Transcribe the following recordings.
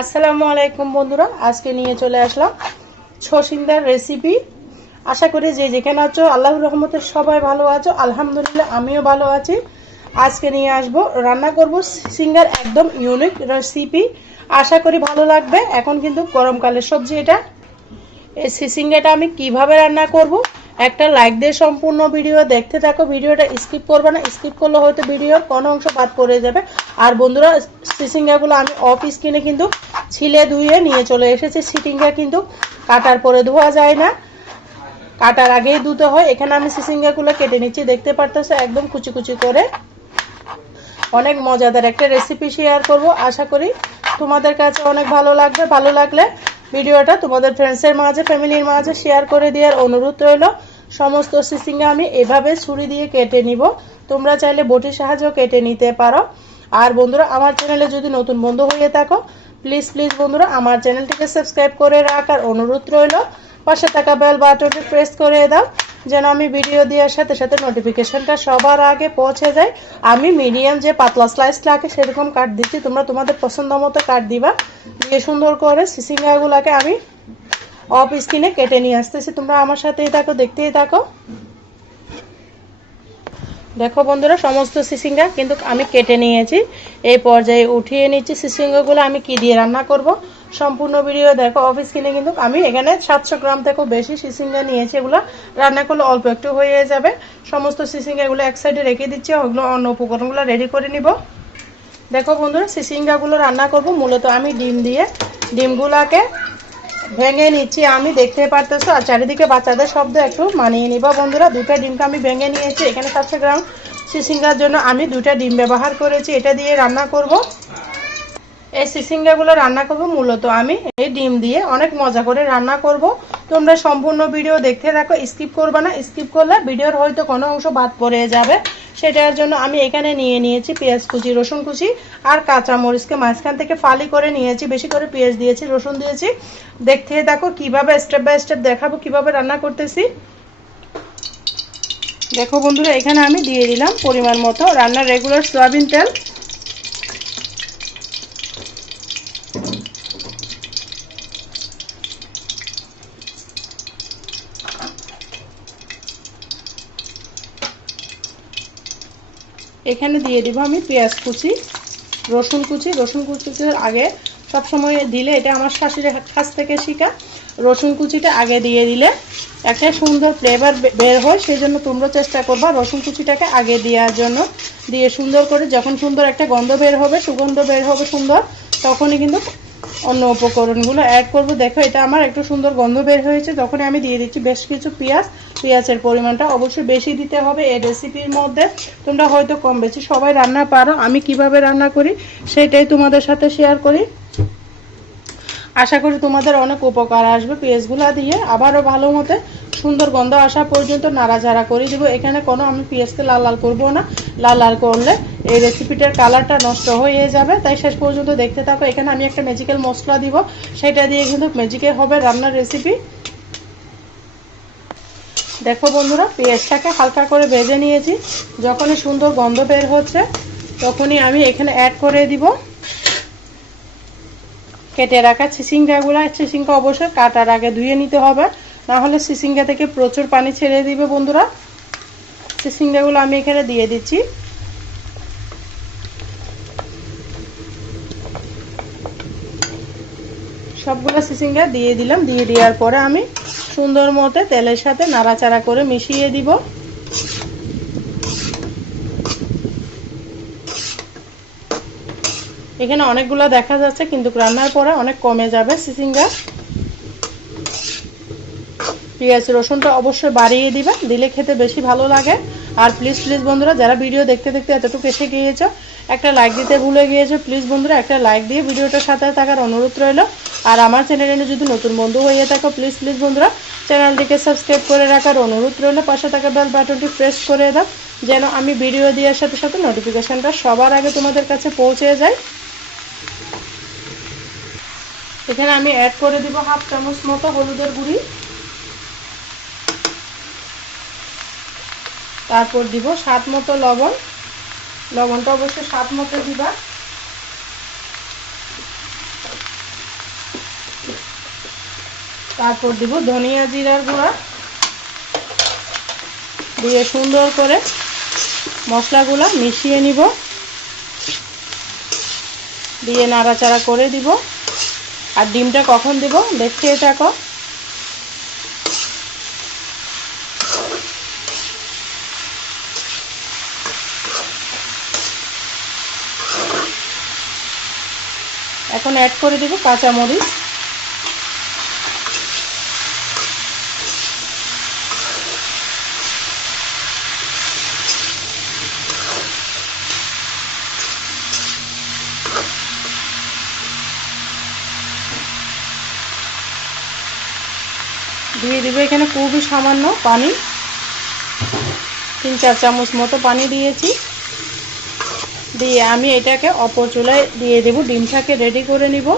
আসসালামু আলাইকুম বন্ধুরা, আজকে নিয়ে চলে আসলাম ছচিন্দার রেসিপি। আশা করি যে যেখানে আছো আল্লাহর রহমতে সবাই ভালো আছো। আলহামদুলিল্লাহ আমিও ভালো আছি। আজকে নিয়ে আসবো, রান্না করব সিঙ্গার একদম ইউনিক রেসিপি। আশা করি ভালো লাগবে। এখন কিন্তু গরমকালের সবজি এটা। এই সিঙ্গাটা আমি কিভাবে রান্না করব, একটা লাইক দিয়ে সম্পূর্ণ ভিডিও দেখতে থাকো। ভিডিওটা স্কিপ করবে না, স্কিপ করলে হয়তো ভিডিওর কোনো অংশ বাদ পড়ে যাবে। আর বন্ধুরা, সিঙ্গাগুলো আমি অফ স্ক্রিনে কিন্তু ছিলে ধুয়ে নিয়ে চলে এসেছি। সিঙ্গা কিন্তু কাটার পরে ধোয়া যায় না, কাটার আগেই ধুতে হয়। এখানে আমি সিঙ্গাগুলো কেটে নিচ্ছি, দেখতে পারতেছো একদম কুচি কুচি করে। অনেক মজাদার একটা রেসিপি শেয়ার করব, আশা করি তোমাদের কাছে অনেক ভালো লাগবে। ভালো লাগলে ভিডিওটা তোমাদের ফ্রেন্ডসের মাঝে, ফ্যামিলির মাঝে শেয়ার করে দেওয়ার অনুরোধ রইল। সমস্ত সিঙ্গা আমি এভাবে ছুরি দিয়ে কেটে নিব, তোমরা চাইলে বটির সাহায্যেও কেটে নিতে পারো। আর বন্ধুরা, আমার চ্যানেলে যদি নতুন বন্ধু হয়ে থাকো, প্লিজ বন্ধুরা আমার চ্যানেলটিকে সাবস্ক্রাইব করে রাখার অনুরোধ রইল। পাশে থাকা বেল বাটনটি প্রেস করে দাও, যেন আমি ভিডিও দেওয়ার সাথে সাথে নোটিফিকেশনটা সবার আগে পৌঁছে যায়। আমি মিডিয়াম যে পাতলা স্লাইস লাগে সেরকম কাট দিচ্ছি, তোমরা তোমাদের পছন্দ মতো কাট দিবা। দিয়ে সুন্দর করে সিঙ্গাগুলোকে আমি অফ স্ক্রিনে কেটে নিয়ে আসতেছি। তোমরা আমার সাথেই থাকো, দেখতেই থাকো। দেখো বন্ধুরা, সমস্ত সিঙ্গা কিন্তু আমি কেটে নিয়েছি। এই পর্যায়ে উঠিয়ে নিচ্ছি। সিঙ্গাগুলো আমি কি দিয়ে রান্না করব সম্পূর্ণ ভিডিও দেখো। অফ স্ক্রিনে কিন্তু আমি এখানে 700 গ্রাম থেকেও বেশি সিঙ্গা নিয়েছি। এগুলো রান্না করলে অল্প একটু হয়ে যাবে। সমস্ত সিঙ্গাগুলো এক সাইডে রেখে দিচ্ছি, ওগুলো অন্য উপকরণগুলো রেডি করে নিব। দেখো বন্ধুরা, সিঙ্গাগুলো রান্না করব মূলত আমি ডিম দিয়ে। ডিমগুলোকে ভেঙে নিচ্ছি আমি, দেখতে পারতেছো। আর চারিদিকে বাচ্চাদের শব্দ একটু মানিয়ে নিব বন্ধুরা। দুটো ডিমকে আমি ভেঙে নিয়েছি। এখানে 700 গ্রাম সিঙ্গার জন্য আমি 2টা ডিম ব্যবহার করেছি। এটা দিয়ে রান্না করব। এই সিঙ্গাগুলো রান্না করব মূলত আমি এই ডিম দিয়ে। অনেক মজা করে রান্না করব। তোমরা সম্পূর্ণ ভিডিও দেখতে থাকো, স্কিপ করবে না। স্কিপ করলে ভিডিওর হয়তো কোনো অংশ বাদ পড়ে যাবে। সেটার জন্য আমি এখানে নিয়ে নিয়েছি পেঁয়াজ কুচি, রসুন কুচি আর কাঁচা মরিচকে মাঝখান থেকে ফালি করে নিয়েছি। বেশি করে পেঁয়াজ দিয়েছি, রসুন দিয়েছি। দেখতে থাকো কিভাবে স্টেপ বাই স্টেপ দেখাবো কিভাবে রান্না করতেছি। দেখো বন্ধুরা, এখানে আমি দিয়ে দিলাম পরিমাণ মতো রান্নার রেগুলার সয়াবিন তেল। এখানে দিয়ে দিব আমি পেঁয়াজ কুচি, রসুন কুচি। রসুন কুচিতে আগে সব সময় দিলে, এটা আমার শাশুড়ির কাছ থেকে শেখা। রসুন কুচিটা আগে দিয়ে দিলে একটা সুন্দর ফ্লেভার বের হয়, সেই জন্য তোমরা চেষ্টা করবা রসুন কুচিটাকে আগে দেওয়ার জন্য। দিয়ে সুন্দর করে যখন সুন্দর একটা গন্ধ বের হবে, সুগন্ধ বের হবে সুন্দর, তখনই কিন্তু অন্য উপকরণগুলো অ্যাড করব। দেখো এটা আমার একটু সুন্দর গন্ধ বের হয়েছে, তখনই আমি দিয়ে দিচ্ছি বেশ কিছু পেঁয়াজ। পেঁয়াজের পরিমাণটা অবশ্যই বেশি দিতে হবে এই রেসিপির মধ্যে। তোমরা হয়তো কম বেশি সবাই রান্না পারো, আমি কিভাবে রান্না করি সেটাই তোমাদের সাথে শেয়ার করি। আশা করি তোমাদের অনেক উপকার আসবে। পেঁয়াজগুলো দিয়ে আবারও ভালো মতো সুন্দর গন্ধ আসা পর্যন্ত নাড়াচাড়া করে দিব। এখানে কোনো আমি পেঁয়াজকে লাল লাল করবো না, লাল লাল করলে এই রেসিপিটার কালারটা নষ্ট হয়ে যাবে। তাই শেষ পর্যন্ত দেখতে থাকো। এখানে আমি একটা ম্যাজিক্যাল মশলা দিব, সেটা দিয়ে কিন্তু ম্যাজিক্যাল হবে রান্নার রেসিপি। দেখো বন্ধুরা, পেঁয়াজটাকে হালকা করে ভেজে নিয়েছি। যখনই সুন্দর গন্ধ বের হচ্ছে, তখনই আমি এখানে অ্যাড করে দিব কেটে রাখা সিঙ্গাগুলো। সিঙ্গা অবশ্যই কাটার আগে ধুয়ে নিতে হবে, না হলে সিঙ্গা থেকে প্রচুর পানি ছেড়ে দিবে বন্ধুরা। সিঙ্গাগুলো আমি এখানে দিয়ে দিচ্ছি। সবগুলো সিঙ্গা দিয়ে দিলাম। দিয়ে দেওয়ার পরে আমি সুন্দর মতো তেলের সাথে নাড়াচাড়া করে মিশিয়ে দিব। এখানে অনেকগুলো দেখা যাচ্ছে, কিন্তু রান্নার পরে অনেক কমে যাবে সিঙ্গা। পেঁয়াজ রসুনটা অবশ্যই বাড়িয়ে দিবে, দিলে খেতে বেশি ভালো লাগে। আর প্লিজ বন্ধুরা, যারা ভিডিও দেখতে দেখতে এতটুকু এসে গিয়েছো, একটা লাইক দিতে ভুলে গিয়েছো। প্লিজ বন্ধুরা, একটা লাইক দিয়ে ভিডিওটার সাথে থাকার অনুরোধ রইল। আর আমার চ্যানেলে যদি নতুন বন্ধু হয়ে থাকো, প্লিজ বন্ধুরা চ্যানেলটিকে সাবস্ক্রাইব করে রাখার অনুরোধ রইল। পাশে থাকা বেল বাটনটি প্রেস করে দাও, যেন আমি ভিডিও দেওয়ার সাথে সাথে নোটিফিকেশনটা সবার আগে তোমাদের কাছে পৌঁছে যায়। এখানে আমি অ্যাড করে দিব 1/2 চামচ মতো হলুদের গুঁড়ি। তারপর দিব স্বাদ মতো লবণ। লবণটা অবশ্যই স্বাদ মতো দিবা। তারপর দিব ধনিয়া জিরার গুঁড়া, দিয়ে সুন্দর করে মশলাগুলো মিশিয়ে নিব, দিয়ে নাড়াচাড়া করে দিব। আর ডিমটা কখন দিব দেখতে থাকো। এখন অ্যাড করে দিব কাঁচামরিচ, দিয়ে দিব এখানে খুবই সামান্য পানি, 3-4 চামচ মতো পানি দিয়েছি। দিয়ে আমি এটাকে অপর চুলায় দিয়ে দেব, ডিমটাকে রেডি করে নিব।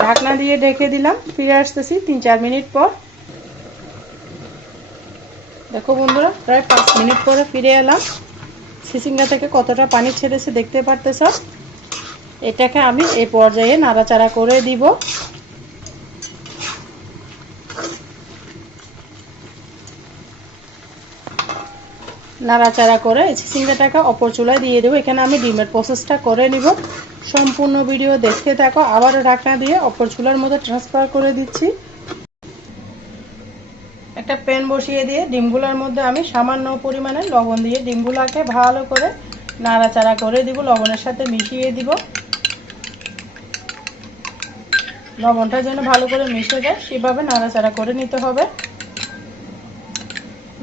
ঢাকনা দিয়ে ঢেকে দিলাম, ফিরে আসতেছি 3-4 মিনিট পর। দেখো বন্ধুরা, প্রায় 5 মিনিট পরে ফিরে এলাম। সিসিঙ্গা থেকে কতটা পানি ছেড়েছে দেখতে পারতেছ। এটাকে আমি এই পর্যায়ে নাড়াচাড়া করে দিব। নাড়াচাড়া করে সিসিঙ্গাটাকে অপর চুলায় দিয়ে দেবো। এখানে আমি ডিমের প্রসেসটা করে নিব। সম্পূর্ণ ভিডিও দেখতে থাকো। আবারও ঢাকনা দিয়ে অপর চুলার মধ্যে ট্রান্সফার করে দিচ্ছি। একটা প্যান বসিয়ে দিয়ে ডিমগুলোর মধ্যে আমি সামান্য পরিমাণে লবণ দিয়ে ডিমগুলোকে ভালো করে নাড়াচাড়া করে দিব, লবণের সাথে মিশিয়ে দিব। লবণটা যেন ভালো করে মিশে যায় সেভাবে নাড়াচাড়া করে নিতে হবে।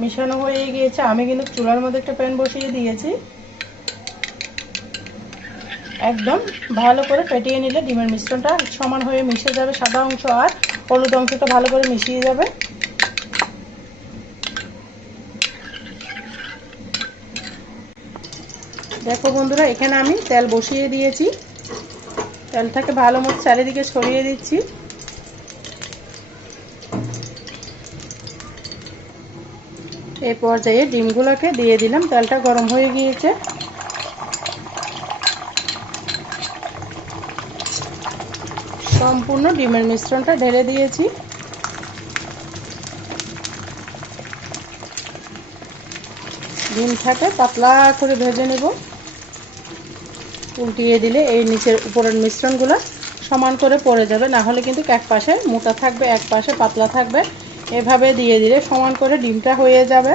মিশানো হয়ে গিয়েছে। আমি কিন্তু চুলার মধ্যে একটা প্যান বসিয়ে দিয়েছি। একদম ভালো করে ফেটিয়ে নিলে ডিমের মিশ্রণটা সমান হয়ে মিশে যাবে, সাদা অংশ আর হলুদ অংশটা ভালো করে মিশিয়ে যাবে। দেখো বন্ধুরা, এখানে আমি তেল বসিয়ে দিয়েছি। তেলটাকে ভালো মতো চারিদিকে ছড়িয়ে দিচ্ছি। এই পর্যায়ে ডিমগুলোকে দিয়ে দিলাম। তেলটা গরম হয়ে গিয়েছে। সম্পূর্ণ ডিমের মিশ্রণটা ঢেলে দিয়েছি। ডিমটাকে পাতলা করে ভেজে নেব। উল্টিয়ে দিলে এই নিচের উপরের মিশ্রণগুলো সমান করে পড়ে যাবে, না হলে কিন্তু এক পাশে মোটা থাকবে, এক পাশে পাতলা থাকবে। এভাবে দিয়ে দিলে সমান করে ডিমটা হয়ে যাবে।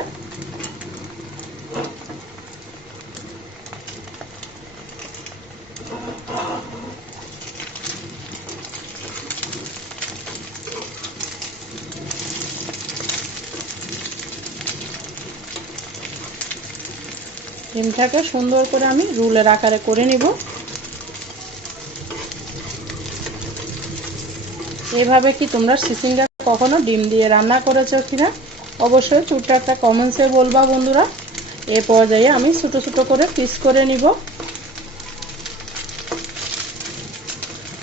ডিমটাকে সুন্দর করে আমি রুলের আকারে করে নিব। এভাবে কি তোমরা সিসিঙ্গা কখনো ডিম দিয়ে রান্না করেছো কিনা অবশ্যই ছোট্ট একটা কমেন্টসে বলবা বন্ধুরা। এই পর্যায়ে আমি ছোট ছোট করে পিস করে নিব।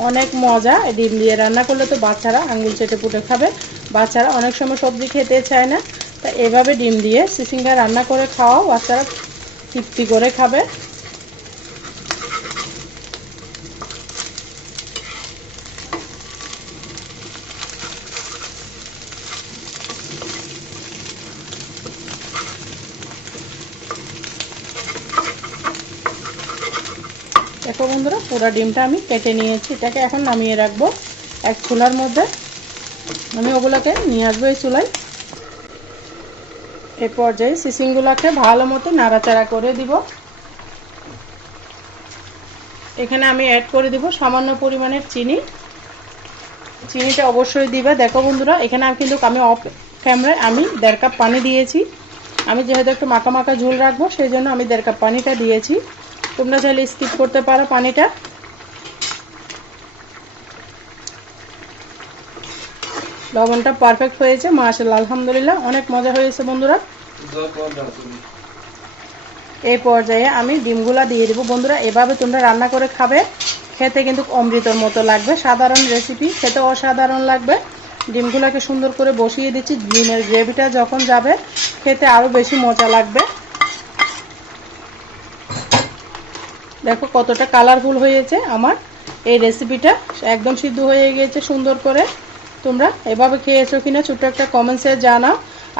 অনেক মজা। ডিম দিয়ে রান্না করলে তো বাচ্চারা আঙ্গুল চেটে পুটে খাবে। বাচ্চারা অনেক সময় সবজি খেতে চায় না, তা এভাবে ডিম দিয়ে সিসিঙ্গা রান্না করে খাওয়াও, বাচ্চারা তৃপ্তি করে খাবে। দেখো বন্ধুরা, পুরো ডিমটা আমি কেটে নিয়েছি। এটাকে এখন নামিয়ে রাখবো এক চুলার মধ্যে। আমি ওগুলোকে নিয়ে আসবো এই চুলায়। এই পর্যায়ে সিসিংগুলোকে ভালো মতো নাড়াচাড়া করে দিব। এখানে আমি অ্যাড করে দিব সামান্য পরিমাণের চিনি। চিনিটা অবশ্যই দিবে। দেখো বন্ধুরা, এখানে কিন্তু আমি অফ ক্যামেরায় আমি 1.5 কাপ পানি দিয়েছি। আমি যেহেতু একটু মাখা মাখা ঝোল রাখবো সেই জন্য আমি 1.5 কাপ পানিটা দিয়েছি। তোমরা চাইলে স্কিপ করতে পারো পানিটা। লবণটা পারফেক্ট হয়েছে, মাশাআল্লাহ, আলহামদুলিল্লাহ, অনেক মজা হয়েছে বন্ধুরা। এই পর্যায়ে আমি ডিমগুলা দিয়ে দিব। বন্ধুরা, এভাবে তোমরা রান্না করে খাবে, খেতে কিন্তু অমৃতর মতো লাগবে। সাধারণ রেসিপি, খেতে অসাধারণ লাগবে। ডিমগুলোকে সুন্দর করে বসিয়ে দিচ্ছি। ডিমের গ্রেভিটা যখন যাবে খেতে আরও বেশি মজা লাগবে। দেখো কতটা কালারফুল হয়েছে আমার এই রেসিপিটা, একদম সিদ্ধ হয়ে গিয়েছে সুন্দর করে। তোমরা এভাবে খেয়েছো কিনা ছোট্ট একটা কমেন্টসে জানাও।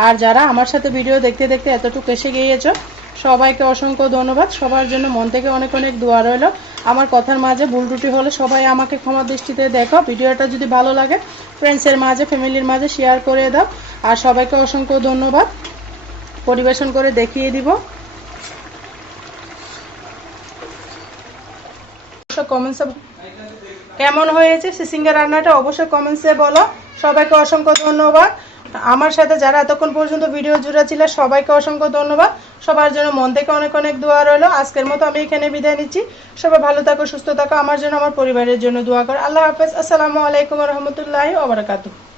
আর যারা আমার সাথে ভিডিও দেখতে দেখতে এতটুকু এসে গিয়েছো, সবাইকে অসংখ্য ধন্যবাদ। সবার জন্য মন থেকে অনেক অনেক দোয়া রইল। আমার কথার মাঝে ভুল ত্রুটি হলে সবাই আমাকে ক্ষমা দৃষ্টিতে দেখো। ভিডিওটা যদি ভালো লাগে ফ্রেন্ডসের মাঝে, ফ্যামিলির মাঝে শেয়ার করে দাও। আর সবাইকে অসংখ্য ধন্যবাদ। পরিবেশন করে দেখিয়ে দিব। কমেন্টসে কেমন হয়েছে সিসিঙ্গা রান্নাটা অবশ্যই কমেন্টসে বলো। সবাইকে অসংখ্য ধন্যবাদ। আমার সাথে যারা এতক্ষণ পর্যন্ত ভিডিও জুড়ে ছিল সবাইকে অসংখ্য ধন্যবাদ। সবার জন্য মন থেকে অনেক অনেক দোয়া রইল। আজকের মতো আমি এখানে বিদায় নিচ্ছি। সবাই ভালো থাকো, সুস্থ থাকো, আমার জন্য আমার পরিবারের জন্য দোয়া করো। আল্লাহ হাফেজ। আসসালামু আলাইকুম রহমতুল্লাহি ওয়া বারাকাতুহু।